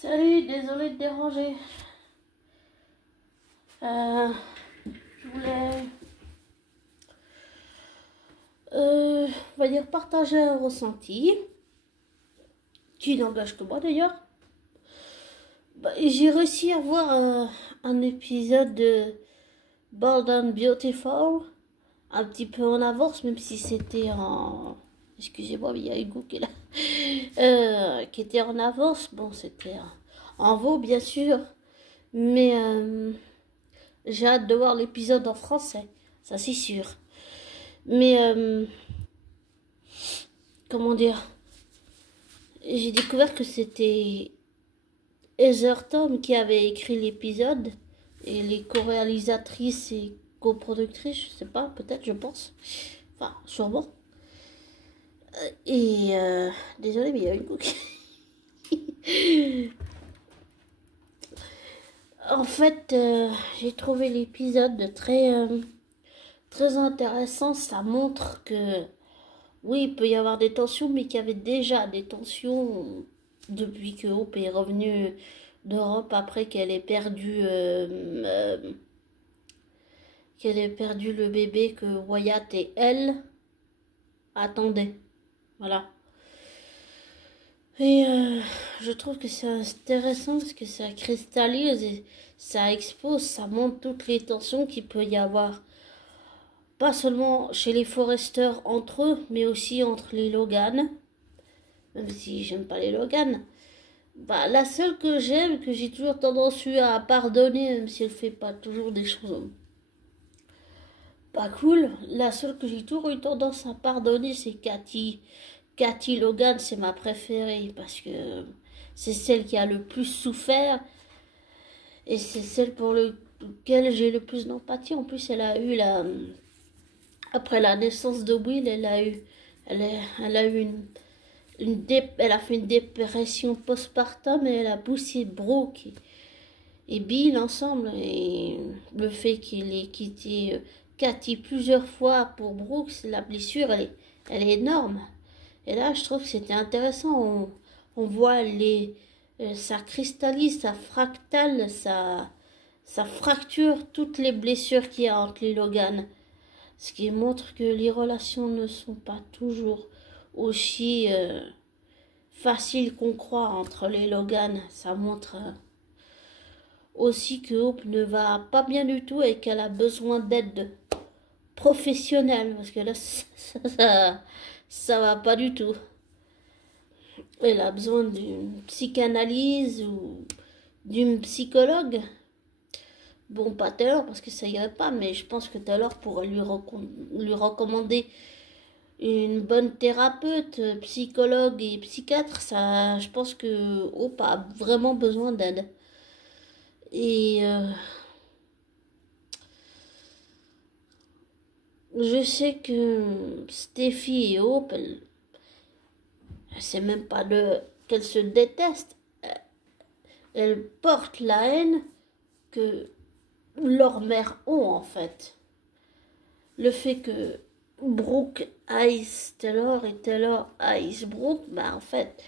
Salut, désolé de déranger. Je voulais, on va dire, partager un ressenti, qui n'engage que moi d'ailleurs. J'ai réussi à voir un épisode de Bold and Beautiful, un petit peu en avance, même si c'était en... Excusez-moi, mais il y a Hugo qui est là. Qui était en avance. Bon, c'était en VO, bien sûr. Mais j'ai hâte de voir l'épisode en français. Ça, c'est sûr. Mais, comment dire, j'ai découvert que c'était Heather Tom qui avait écrit l'épisode et les co-réalisatrices et coproductrices, je sais pas, peut-être, je pense. Enfin, sûrement. Et, désolé, mais il y a une boucle. En fait, j'ai trouvé l'épisode très intéressant. Ça montre que oui, il peut y avoir des tensions, mais qu'il y avait déjà des tensions depuis que Hope est revenue d'Europe après qu'elle ait perdu le bébé que Wyatt et elle attendaient. Voilà. Et je trouve que c'est intéressant parce que ça cristallise et ça expose, ça montre toutes les tensions qu'il peut y avoir. Pas seulement chez les Forrester entre eux, mais aussi entre les Logan. Même si j'aime pas les Logan. Bah, la seule que j'aime, que j'ai toujours tendance à pardonner, même si elle fait pas toujours des choses pas cool, la seule que j'ai toujours eu tendance à pardonner, c'est Cathy. Cathy Logan, c'est ma préférée parce que c'est celle qui a le plus souffert et c'est celle pour laquelle j'ai le plus d'empathie. En plus, elle a eu après la naissance de Will, elle a eu elle a fait une dépression postpartum et elle a poussé Brooke et Bill ensemble. Et le fait qu'il ait quitté Cathy plusieurs fois pour Brooke, la blessure, elle est énorme. Et là, je trouve que c'était intéressant. On voit ça cristallise, ça fractale, ça fracture toutes les blessures qu'il y a entre les Logan. Ce qui montre que les relations ne sont pas toujours aussi faciles qu'on croit entre les Logan. Ça montre aussi que Hope ne va pas bien du tout et qu'elle a besoin d'aide professionnelle. Parce que là, ça va pas du tout. Elle a besoin d'une psychanalyse ou d'une psychologue. Bon, pas Taylor parce que ça irait pas, mais je pense que Taylor pourrait lui recommander une bonne thérapeute, psychologue et psychiatre. Ça, je pense que Hope a vraiment besoin d'aide. Et je sais que Steffi et Hope, c'est même pas qu'elles se détestent. Elles portent la haine que leurs mères ont en fait. Le fait que Brooke haïsse Taylor et Taylor haïsse Brooke, bah en fait,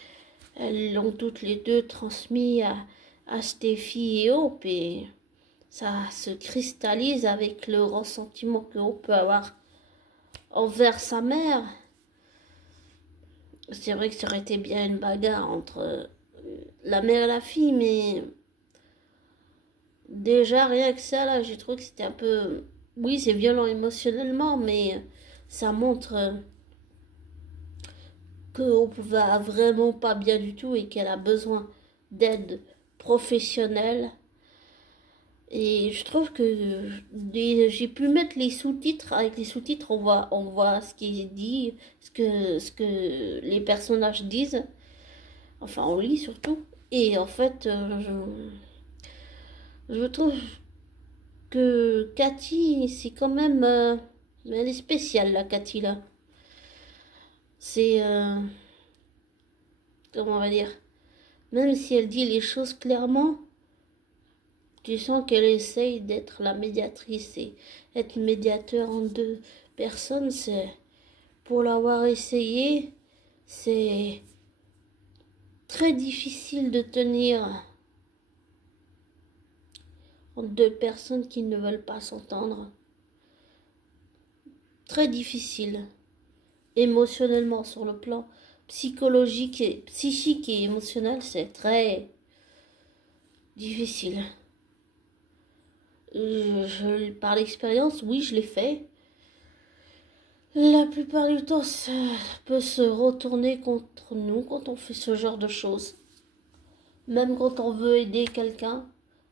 elles l'ont toutes les deux transmis à Steffi et Hope et ça se cristallise avec le ressentiment que Hope peut avoir envers sa mère. C'est vrai que ça aurait été bien une bagarre entre la mère et la fille, mais déjà rien que ça, là, j'ai trouvé que c'était un peu... Oui, c'est violent émotionnellement, mais ça montre que Hope va vraiment pas bien du tout et qu'elle a besoin d'aide professionnelle. Et je trouve que j'ai pu mettre les sous-titres. Avec les sous-titres, on voit ce qui est dit, ce que les personnages disent. Enfin, on lit surtout. Et en fait, je trouve que Cathy, c'est quand même... elle est spéciale, la Cathy, là. C'est... comment on va dire? Même si elle dit les choses clairement, tu sens qu'elle essaye d'être la médiatrice et être médiateur en deux personnes. C'est pour l'avoir essayé, c'est très difficile de tenir entre deux personnes qui ne veulent pas s'entendre. Très difficile. Émotionnellement, sur le plan psychologique et psychique et émotionnel, c'est très difficile. Par l'expérience, oui, je l'ai fait. La plupart du temps, ça peut se retourner contre nous quand on fait ce genre de choses. Même quand on veut aider quelqu'un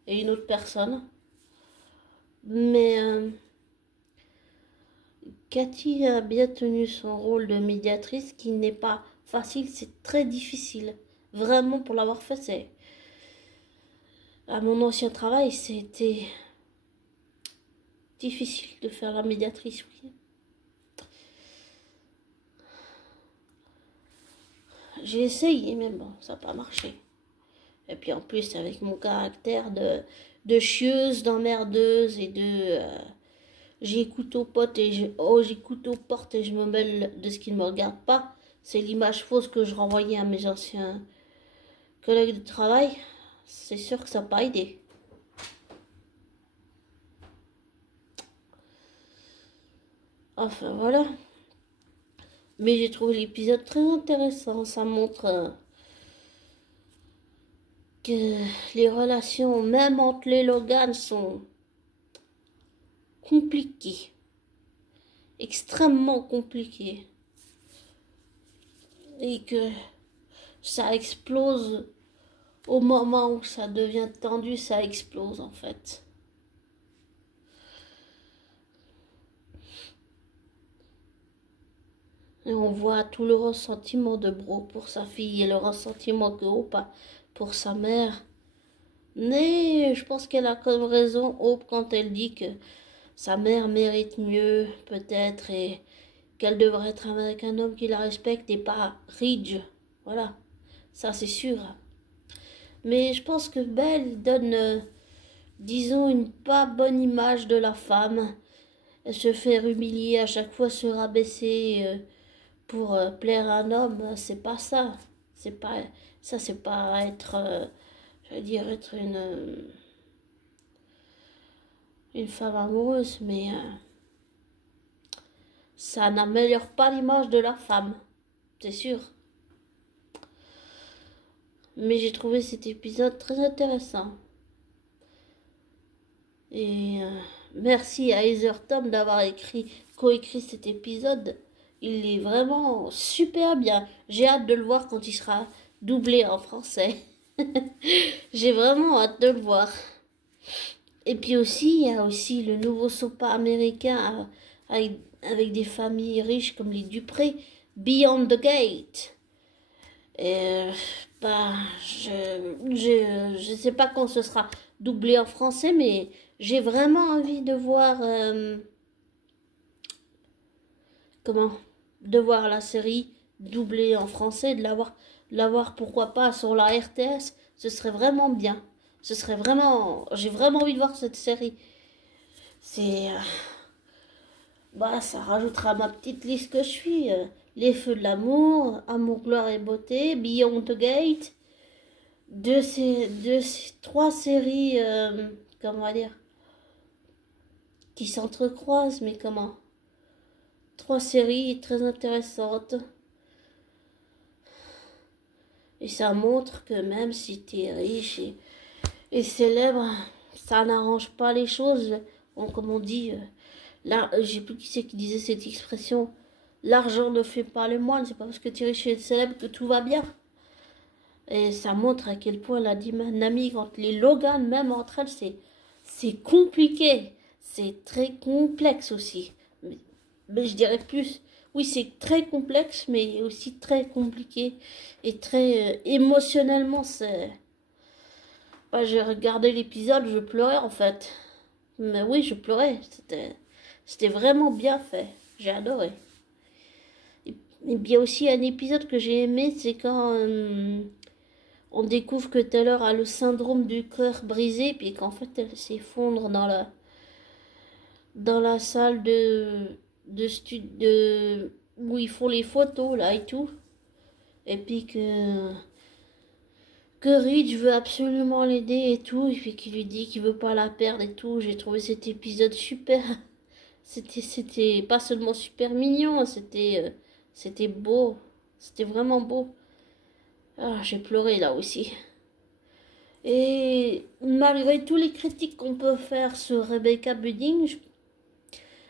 et une autre personne. Mais Cathy a bien tenu son rôle de médiatrice qui n'est pas facile, c'est très difficile. Vraiment, pour l'avoir fait, c'est... À mon ancien travail, c'était difficile de faire la médiatrice, oui. J'ai essayé, mais bon, ça n'a pas marché. Et puis en plus, avec mon caractère de chieuse, d'emmerdeuse et de... j'écoute aux potes et j'écoute aux portes et je me mêle de ce qui ne me regarde pas. C'est l'image fausse que je renvoyais à mes anciens collègues de travail. C'est sûr que ça n'a pas aidé. Enfin voilà. Mais j'ai trouvé l'épisode très intéressant. Ça montre que les relations, même entre les Logan, sont compliquées. Extrêmement compliquées. Et que ça explose au moment où ça devient tendu, ça explose en fait. Et on voit tout le ressentiment de Bro pour sa fille et le ressentiment que Hope a pour sa mère. Mais je pense qu'elle a comme raison, Hope, quand elle dit que sa mère mérite mieux, peut-être, et qu'elle devrait être avec un homme qui la respecte et pas Ridge. Voilà, ça c'est sûr. Mais je pense que Belle donne, disons, une pas bonne image de la femme. Elle se fait humilier à chaque fois, se rabaisser pour plaire à un homme. C'est pas ça. C'est pas ça. C'est pas être, je veux dire, être une femme amoureuse, mais ça n'améliore pas l'image de la femme, c'est sûr. Mais j'ai trouvé cet épisode très intéressant. Et merci à Heather Tom d'avoir coécrit cet épisode. Il est vraiment super bien. J'ai hâte de le voir quand il sera doublé en français. J'ai vraiment hâte de le voir. Et puis aussi, il y a aussi le nouveau soap américain avec des familles riches comme les Dupré, Beyond the Gate. Et bah, je sais pas quand ce sera doublé en français, mais j'ai vraiment envie de voir de voir la série doublée en français, de l'avoir pourquoi pas sur la RTS, ce serait vraiment bien. Ce serait vraiment, j'ai vraiment envie de voir cette série. C'est bah, ça rajoutera à ma petite liste que je suis. Les Feux de l'amour, Amour, gloire et beauté, Beyond the Gate. Trois séries, comment on va dire, qui s'entrecroisent, mais comment? Trois séries très intéressantes. Et ça montre que même si tu es riche et célèbre, ça n'arrange pas les choses. Comme on dit, là, j'ai plus qui c'est qui disait cette expression. L'argent ne fait pas le moine, c'est pas parce que tu es riche et célèbre que tout va bien. Et ça montre à quel point la dynamique entre les Logan, même entre elles, c'est compliqué. C'est très complexe aussi. Mais je dirais plus, oui, c'est très complexe, mais aussi très compliqué. Et très émotionnellement, c'est... Bah, j'ai regardé l'épisode, je pleurais en fait. Mais oui, je pleurais. C'était vraiment bien fait. J'ai adoré. Et bien aussi un épisode que j'ai aimé, c'est quand on découvre que Taylor a le syndrome du cœur brisé, puis qu'en fait elle s'effondre dans la salle où ils font les photos là et tout. Et puis que que Rich veut absolument l'aider et tout, et puis qu'il lui dit qu'il veut pas la perdre et tout. J'ai trouvé cet épisode super. C'était pas seulement super mignon, c'était beau. C'était vraiment beau. Ah, j'ai pleuré là aussi. Et malgré tous les critiques qu'on peut faire sur Rebecca Budding,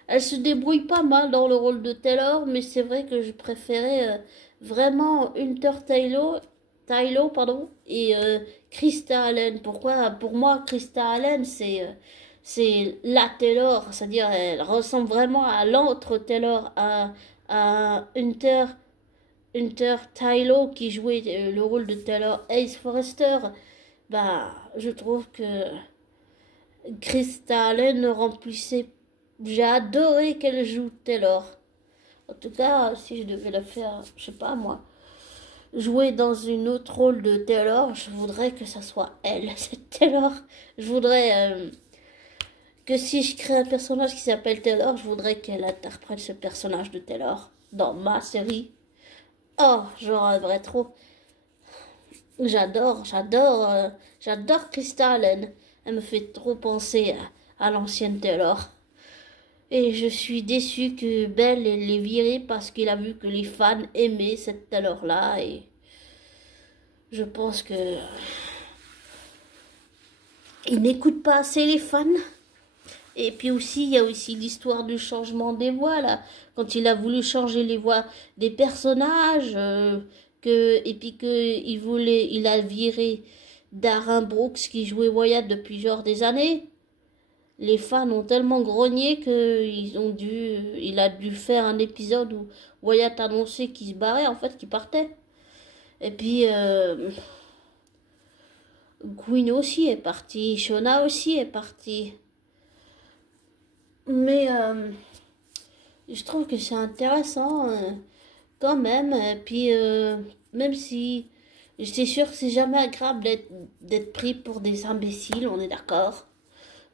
elle se débrouille pas mal dans le rôle de Taylor, mais c'est vrai que je préférais vraiment Hunter Tylo, pardon, et Krista Allen. Pourquoi? Pour moi, Krista Allen, c'est la Taylor, c'est-à-dire elle ressemble vraiment à l'autre Taylor, à Hunter Tylo qui jouait le rôle de Taylor Ace Forrester. Bah, je trouve que Krista Allen remplissait. J'ai adoré qu'elle joue Taylor. En tout cas, si je devais la faire, je sais pas moi, jouer dans une autre rôle de Taylor, je voudrais que ça soit elle, cette Taylor. Je voudrais que si je crée un personnage qui s'appelle Taylor, je voudrais qu'elle interprète ce personnage de Taylor dans ma série. Oh, j'en rêverais trop. J'adore Krista Allen. Elle me fait trop penser à l'ancienne Taylor. Et je suis déçue que Belle l'ait virée parce qu'il a vu que les fans aimaient cette Taylor-là. Et je pense que il n'écoute pas assez les fans. Et puis aussi, il y a aussi l'histoire du changement des voix, là. Quand il a voulu changer les voix des personnages, et puis il a viré Darren Brooks qui jouait Wyatt depuis genre des années. Les fans ont tellement grogné il a dû faire un épisode où Wyatt annonçait qu'il se barrait, en fait, qu'il partait. Et puis, Queen aussi est partie, Shona aussi est partie. Mais je trouve que c'est intéressant quand même. Et puis, même si c'est sûr que c'est jamais agréable d'être pris pour des imbéciles, on est d'accord.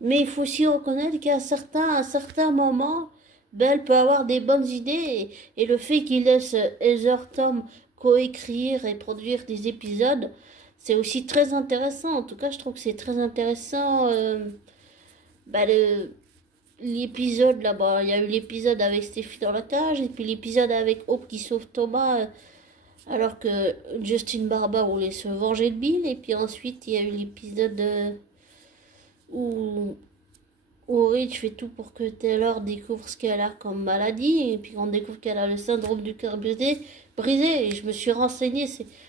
Mais il faut aussi reconnaître qu'à un certain moment, Bell peut avoir des bonnes idées et le fait qu'il laisse Heather Tom coécrire et produire des épisodes, c'est aussi très intéressant. En tout cas, je trouve que c'est très intéressant. Bah, l'épisode là-bas, il y a eu l'épisode avec Steffi dans la cage et puis l'épisode avec Hope qui sauve Thomas alors que Justin Barber voulait se venger de Bill. Et puis ensuite, il y a eu l'épisode où Rich fait tout pour que Taylor découvre ce qu'elle a comme maladie, et puis on découvre qu'elle a le syndrome du cœur brisé, et je me suis renseignée,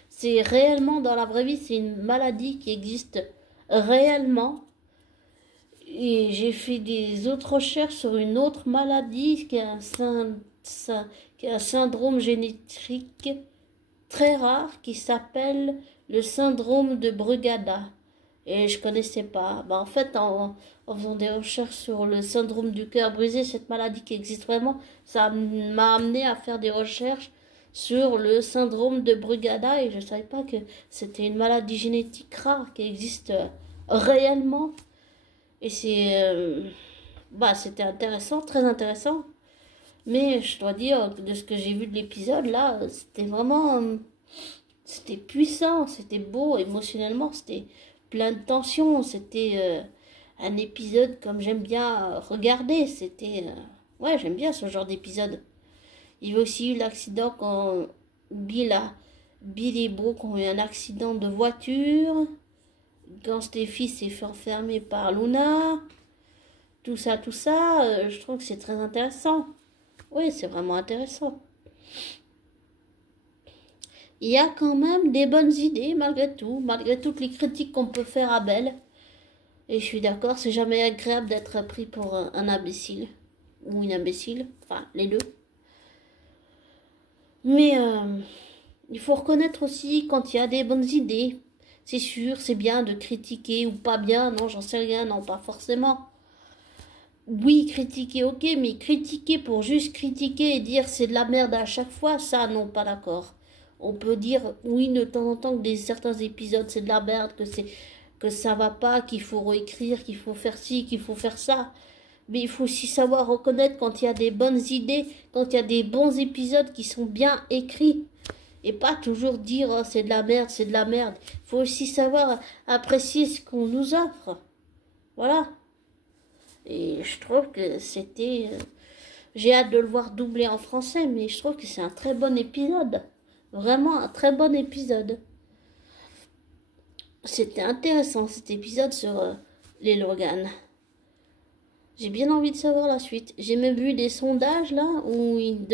c'est réellement dans la vraie vie, c'est une maladie qui existe réellement, et j'ai fait des autres recherches sur une autre maladie qui est un syndrome génétique très rare qui s'appelle le syndrome de Brugada. Et je connaissais pas. Bah, en fait, en faisant des recherches sur le syndrome du cœur brisé, cette maladie qui existe vraiment, ça m'a amené à faire des recherches sur le syndrome de Brugada et je savais pas que c'était une maladie génétique rare qui existe réellement. Et c'était intéressant, très intéressant. Mais je dois dire, de ce que j'ai vu de l'épisode là, c'était vraiment, c'était puissant, c'était beau émotionnellement, c'était plein de tension, c'était un épisode comme j'aime bien regarder, ouais, j'aime bien ce genre d'épisode. Il y a aussi eu l'accident quand Bill et Brooke ont eu un accident de voiture, quand Steffi s'est fait enfermer par Luna, tout ça, je trouve que c'est très intéressant. Oui, c'est vraiment intéressant. Il y a quand même des bonnes idées malgré tout, malgré toutes les critiques qu'on peut faire à Belle. Et je suis d'accord, c'est jamais agréable d'être pris pour un imbécile ou une imbécile, enfin les deux. Mais il faut reconnaître aussi quand il y a des bonnes idées. C'est sûr, c'est bien de critiquer ou pas bien, non, j'en sais rien, non, pas forcément. Oui, critiquer, ok, mais critiquer pour juste critiquer et dire c'est de la merde à chaque fois, ça, non, pas d'accord. On peut dire, oui, de temps en temps, que certains épisodes, c'est de la merde, que ça va pas, qu'il faut réécrire, qu'il faut faire ci, qu'il faut faire ça. Mais il faut aussi savoir reconnaître quand il y a des bonnes idées, quand il y a des bons épisodes qui sont bien écrits. et pas toujours dire oh, c'est de la merde, c'est de la merde. Il faut aussi savoir apprécier ce qu'on nous offre. Voilà. Et je trouve que c'était... j'ai hâte de le voir doublé en français, mais je trouve que c'est un très bon épisode. Vraiment un très bon épisode. C'était intéressant cet épisode sur les Logan. J'ai bien envie de savoir la suite. J'ai même vu des sondages là où il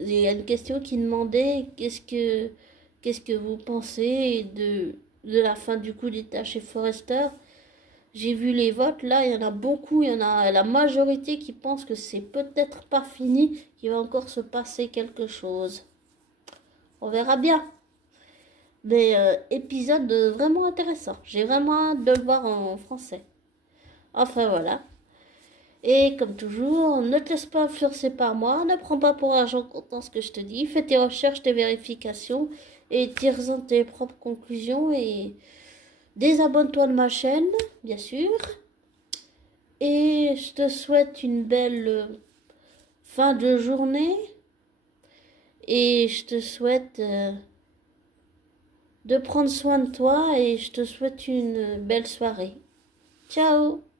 y a une question qui demandait qu'est-ce que vous pensez de la fin du coup d'État chez Forrester. J'ai vu les votes là, il y en a beaucoup, il y en a la majorité qui pense que c'est peut-être pas fini, qu'il va encore se passer quelque chose. On verra bien. Mais épisode vraiment intéressant. J'ai vraiment hâte de le voir en français. Enfin voilà. Et comme toujours, ne te laisse pas influencer par moi, ne prends pas pour argent comptant ce que je te dis, fais tes recherches, tes vérifications et tire-en tes propres conclusions et désabonne-toi de ma chaîne, bien sûr. Et je te souhaite une belle fin de journée et je te souhaite de prendre soin de toi et je te souhaite une belle soirée. Ciao!